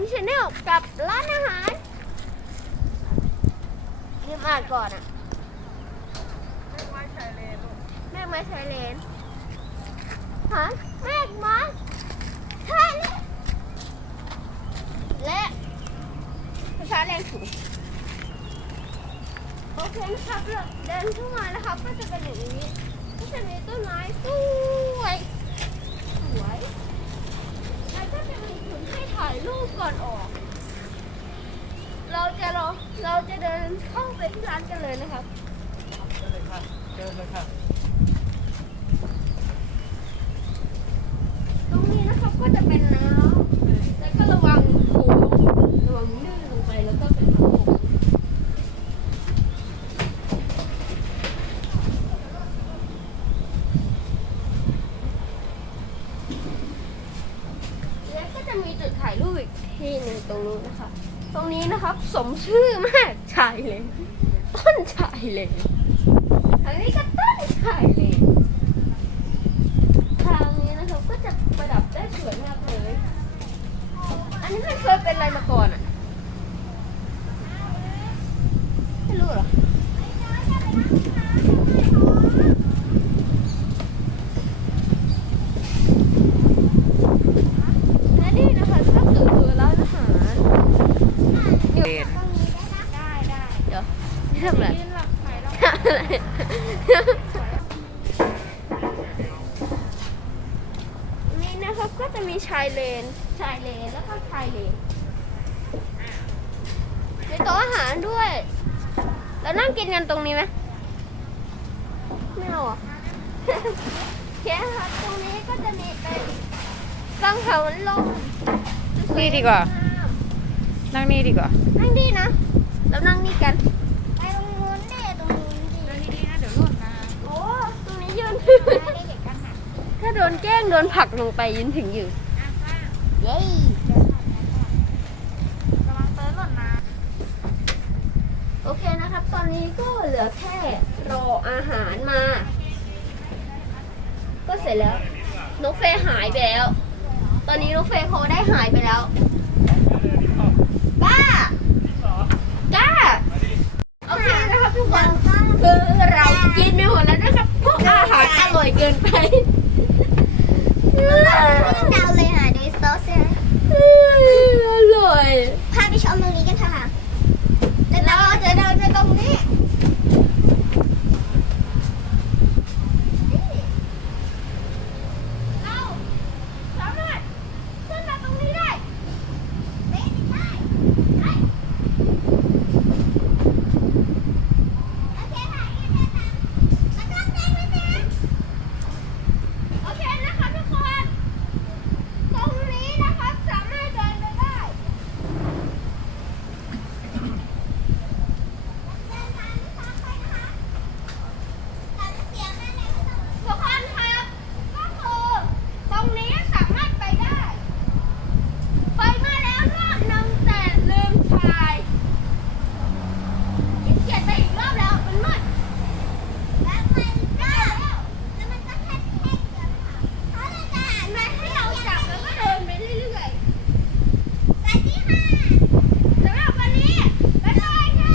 นชาแนลกับร้านอาหารลืมอ่านก่อนอะแม่ไม้ชายเลนแม่ไม้ชายเลนฮะแม่ไม้ชายเลนและภาษาแรงสูงโอเคนะครับเราเดินเข้ามานะครับก็จะเป็นอย่างนี้ก็จะมีต้นไม้สวยสวย ถุงให้ถ่ายรูปก่อนออก เราจะรอเราจะเดินเข้าไปที่ร้านกันเลยนะครับ เชิญเลยค่ะเชิญเลยค่ะ ตรงนี้นะครับก็จะเป็นน้ำแล้วก็ระวังโค้งระวังลื่นลงไปแล้วก็เป็นทางโค้งแล้วก็จะ มีจุดถ่ายรูปอีกที่หนึ่งตรงนี้นะคะ ตรงนี้นะครับ สมชื่อมากชายเลย ต้นชายเลยทางนี้ก็ต้นชายเลยทางนี้นะครับก็จะประดับได้สวยมากเลย อันนี้มันเคยเป็นอะไรมาก่อนอะ ไม่รู้เหรอ และนี่นะคะก็คือร้านอาหารอยู่ เรียน ได้ได้เดี๋ยวนี่ทำอะไร นี่นะครับก็ จะมีชายเลน ชายเลน แล้วก็ชายเลน มีโต๊ะอาหารด้วยแล้วนั่งกินกันตรงนี้ไหมไม่เอาอะ โอเคครับตรงนี้ก็จะมีเป็นกังหันลมนี่ดีกว่า นั่งนี่ดีกว่า นั่งดีนะแล้วนั่งนี่กัน ไปตรงนู้นเด้ตรงนู้นดิ นั่งดีๆนะเดี๋ยวร่วงนะ โอ้ตรงนี้ยืน ถ้าโดนแกล้ งโดนผลักลงไปยืนถึงอยู่ เย้ระวังเติร์นหล่นนะโอเคนะครับ ตอนนี้ก็เหลือแค่รออาหารมา ก็เสร็จแล้วน้องเฟย์หายไปแล้ว ตอนนี้น้องเฟย์เขาได้หายไปแล้วก้าก้าโอเคนะครับทุกคนคือเรากินไม่หมดแล้วนะครับเพราะอาหารอร่อยเกินไป ดาวเลยค่ะดูโต๊ะเสีย อร่อย พาไปชมตรงนี้กันเถอะค่ะ เราจะเดินไปตรงนี้ เราสามารถขึ้นมาตรงนี้ได้ ไม่ได้ได้โอเคค่ะงั้นเดินตามแล้วก็เต้นไปเต้น โอเคนะคะทุกคน ตรงนี้นะครับสามารถเดินไปได้ เดินตามตามไปนะคะตามเสียงแม่เลยไม่ต้อง ทุกคนครับ ก็คือตรงนี้สามารถไปได้ ไปมาแล้วรอบหนึงแต่ลืมถ่ายขี้เกียจไปอีกรอบแล้วมันมืด แล้วมันก็แล้วมันก็แค่แค่เดียวค่ะเขาจะจะหันมาให้ ให้ เรา เรา จั จั บบ แล้ว แล้ว ก็ ก็ เดินไปเรื่อย แต่ที่ห้า ๆสำหรับวันนี้บ๊ายบายค่ะ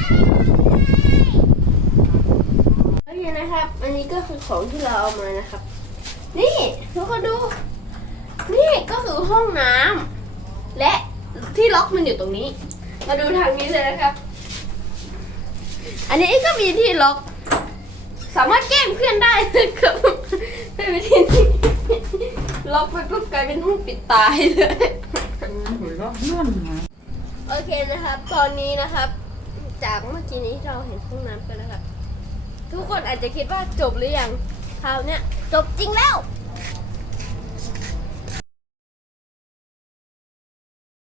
โอเคนะครับ อันนี้ ก็คือของที่เราเอามานะครับ นี่ทุกคนดู นี่ก็คือห้องน้ำและที่ล็อกมันอยู่ตรงนี้ มาดูทางนี้เลยนะครับ อันนี้ก็มีที่ล็อก สามารถแกล้งเพื่อนได้นะครับเป็นวิธีที่ล็อกไปปุ๊บกลายเป็นห้องปิดตายเลยหัวเราะนั่นนะโอเคนะครับ ตอนนี้นะครับ จากเมื่อกี้นี้เราเห็นห้องน้ำกันแล้วครับ ทุกคนอาจจะคิดว่าจบหรือยังคราวเนี้ยจบจริงแล้ว